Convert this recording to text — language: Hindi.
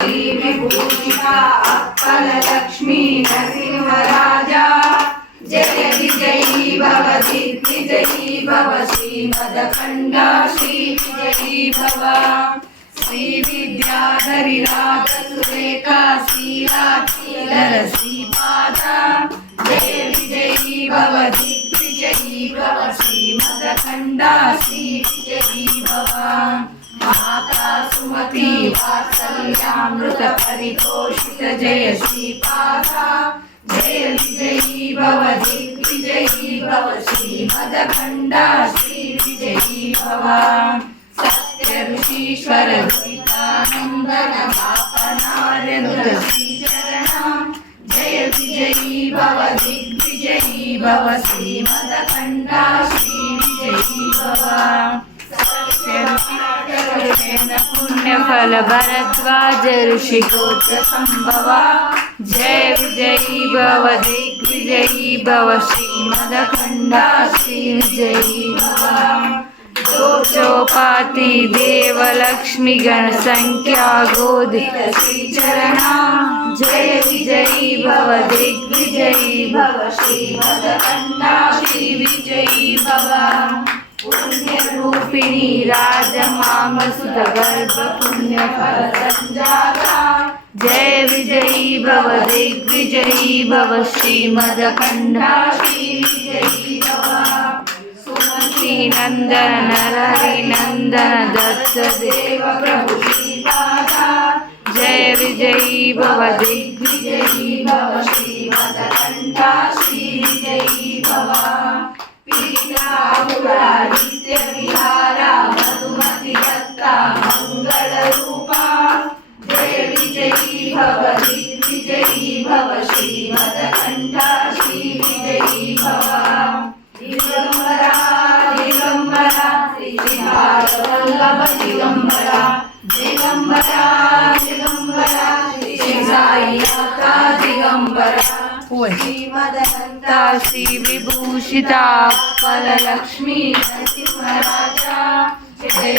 विभूषिता अप्पलक्ष्मी नरसिंहराजा जय विजयी भव दिग्विजयी भव श्रीमदखण्डा श्री विजयी भव श्री विद्याधरी राजसुरेखा श्रीराक्षीधर श्रीपादा जय विजयी भव दिग्विजयी भव श्रीमदखण्डा श्री विजयी भव माता सुमति वात्सल्यामृत परितोषित जय श्रीपादा जय विजयी भव दिग्विजयी भव श्रीमदखण्डा श्री विजयी भव सत्य ऋषीश्वर द्वैतानन्दन बापनार्यनुत श्रीचरणा जय विजयी भव दिग्विजयी भव श्रीमदखण्डा श्री विजयी भव पुण्यफल भरद्वाज ऋषिगोत्र संभवा जय विजयी भव दिग्विजयी भव श्रीमदखण्डा श्री विजयी भव चौपाति देवलक्ष्मी गण संख्या गोदित श्रीचरणा जय विजयी भव दिग्विजयी भव श्रीमदखण्डा श्री विजयी भव पुण्यरूपिणी राजमामसुतगर्भ पुण्यफल संजाता जय विजयी भव दिग्विजयी भव श्रीमदखण्डा श्री विजयी भव सुमति नंदन नरहरि नंदन दत्त देव प्रभु श्रीपादा जय विजयी भव दिग्विजयी भव श्रीमदखण्डा श्री विजयी भव पीताम्बरादित्य विहारा मधुमति दत्ता मंगल रूपा जय विजयी भव दिग्विजयी भव श्रीमदखण्डा श्री विजयी भव दिगंबरा दिगंबरा श्रीहारवल्लभ दिगंबरा दिगंबरा दिगंबरा श्री साईनाथा दिगंबरा श्रीमदखण्डा श्री विभूषिता अप्पलक्ष्मी नरसिंहराजा जय